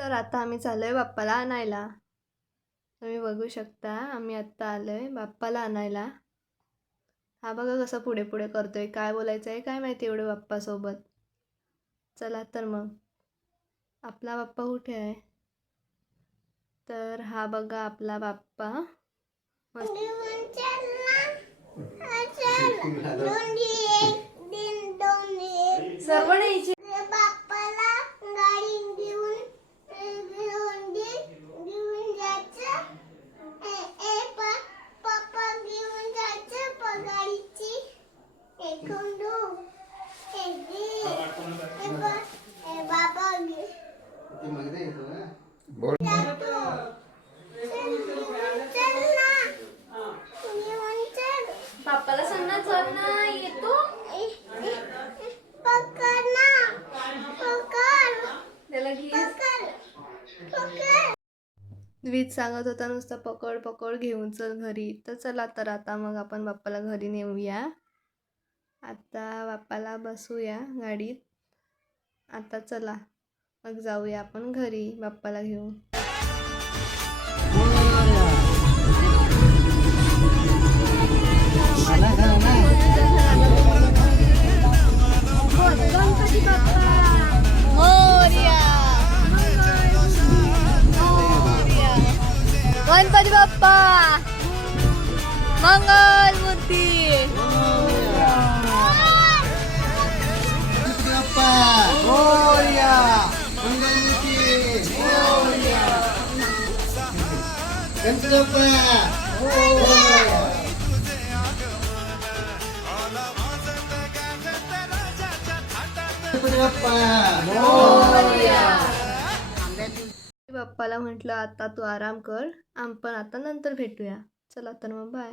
तर आता आम्ही चाललोय बाप्पाला आणायला. तुम्ही बघू शकता आम्ही आत्ता आलोय बाप्पाला आणायला. हा बघा कसं पुढे पुढे करतोय. काय बोलायचं आहे काय माहिती एवढं बाप्पासोबत. चला तर मग आपला बाप्पा कुठे आहे. तर हा बघा आपला बाप्पा सर्व न्यायची बाप्पाला गाडी घेऊन जायचं. पप्पा घेऊन जायचं गाडीची बाबा बाप्पाला सांग ना चल ना येतो. त्याला द्विज सांगत होता नुसतं पकड पकड घेऊन चल घरी. तर चला तर आता मग आपण बाप्पाला घरी नेऊया. आता बाप्पाला बसूया गाडीत. आता चला मग जाऊया आपण घरी बाप्पाला घेऊन. गणपती बाप्पा मोरया. गणपती बाप्पा मंगल मूर्ती. बाप्पाला म्हटलं आता तू आराम कर. आपण आता नंतर भेटूया. चला तर मग बाय.